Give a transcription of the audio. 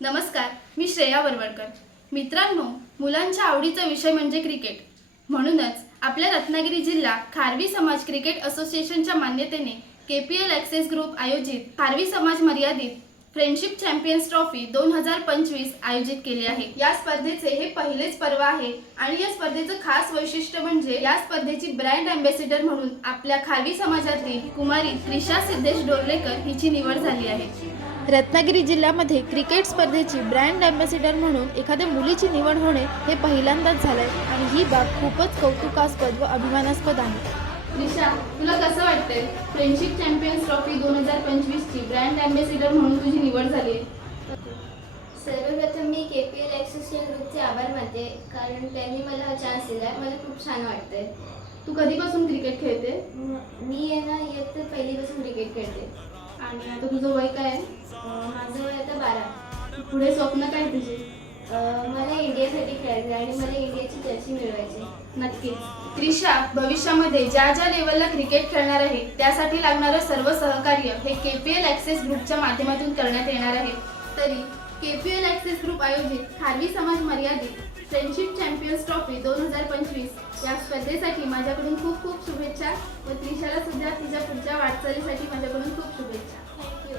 नमस्कार, मी श्रेया वरवडकर। मित्रांनो, मुलांच्या आवडीचा विषय म्हणजे क्रिकेट। म्हणूनच आपल्या रत्नागिरी जिल्हा खारवी समाज क्रिकेट असोसिएशनच्या मान्यतेने केपीएल ॲक्सेस ग्रुप आयोजित खारवी समाज मर्यादित फ्रेंडशिप चॅम्पियन्स ट्रॉफी 2025 आयोजित केली आहे। या स्पर्धेचे हे पहिलेच पर्व आहे आणि या स्पर्धेचं खास वैशिष्ट्य म्हणजे या स्पर्धेची ब्रँड अँबॅसेडर म्हणून आपल्या खारवी समाजातील कुमारी त्रिशा सिद्धेश डोर्लेकर हिची निवड झाली आहे। रत्नागिरी जिल्ह्यामध्ये क्रिकेट स्पर्धेची ब्रँड अँबॅसेडर म्हणून एखाद्या मुलीची निवड होणे हे पहिल्यांदाच झालंय आणि ही बाब खूपच कौतुकास्पद व अभिमानास्पद आहे। त्रिशा, तुला कसं वाटतंय? फ्रेंडशिप चॅम्पियन्स ट्रॉफी 2025 ची ब्रँड अँबॅसेडर म्हणून तुझी निवड झाली आहे। सर्वप्रथम मी केपीएल ॲक्सेस ग्रुपचे आभार मानते, कारण त्यांनी मला हा चान्स दिला आहे। मला खूप छान वाटतंय। तू कधीपासून क्रिकेट खेळते? मी आहे ना इयत्ता पहिलीपासून क्रिकेट खेळते। आणि आता तुझं वय काय आहे? माझं वय आता 12। पुढे स्वप्न काय तुझे? मला इंडियासाठी खेळायचं आणि मला इंडियाची जर्सी मिळवायची। नक्कीच। त्रिशा, भविष्यामध्ये ज्या लेवलला क्रिकेट खेळणार आहे त्यासाठी लागणारं सर्व सहकार्य हे केपीएल ॲक्सेस ग्रुपच्या माध्यमातून करण्यात येणार आहे। तरी केपीएल ॲक्सेस ग्रुप आयोजित खारवी समाज मर्यादित फ्रेंडशिप चॅम्पियन्स ट्रॉफी 2025 या स्पर्धेसाठी माझ्याकडून खूप खूप शुभेच्छा व त्रिशाला सुद्धा तिच्या पुढच्या वाटचालीसाठी माझ्याकडून खूप शुभेच्छा। थँक्यू।